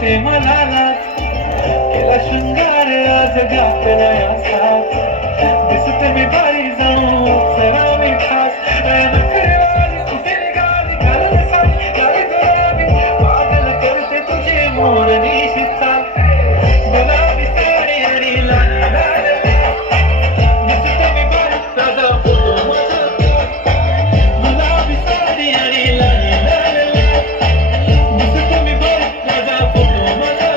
वाटते मला लाज, केला शृंगार आज घातलाय साज, दिसते मी बाई जाऊन सरावी खास, नखरेवाली कुठे निघाली घालून साडी, गाडी गुलाबी पागल करते तुझे मोरनीशी चाल, गुलाबी साडी आणि लाल लाल दिसते मी बाई ताजा फोटो माझा गुलाबी साडी आणि लाल लाल दिसते मी बाई ताजा फोटो माझा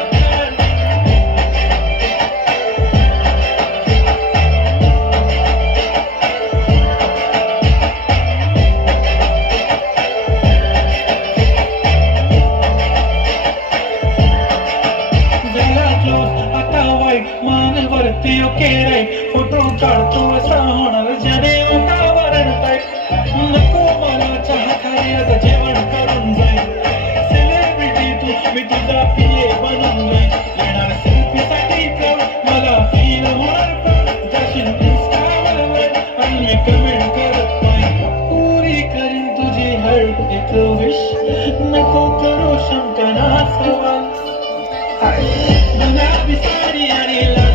आता वाईट मान वरती ओके राईट, फोटो काढतो असा होणार ज्याने ओटावर टाईप, नको मला चहा खाली आता जेवण करून जाईल, सेलिब्रिटी तू मी तुझा पिये बनून जाईल, येणार सेल्फी साठी प्राऊड मला फील होणार प्राऊड, जाशील इंस्टावर आणि मी कमेंट करत नाही, पुरी करीन तुझी हर्ट एक विश, नको करू शंका ना सवाल, गुलाबी साडी आणि लाल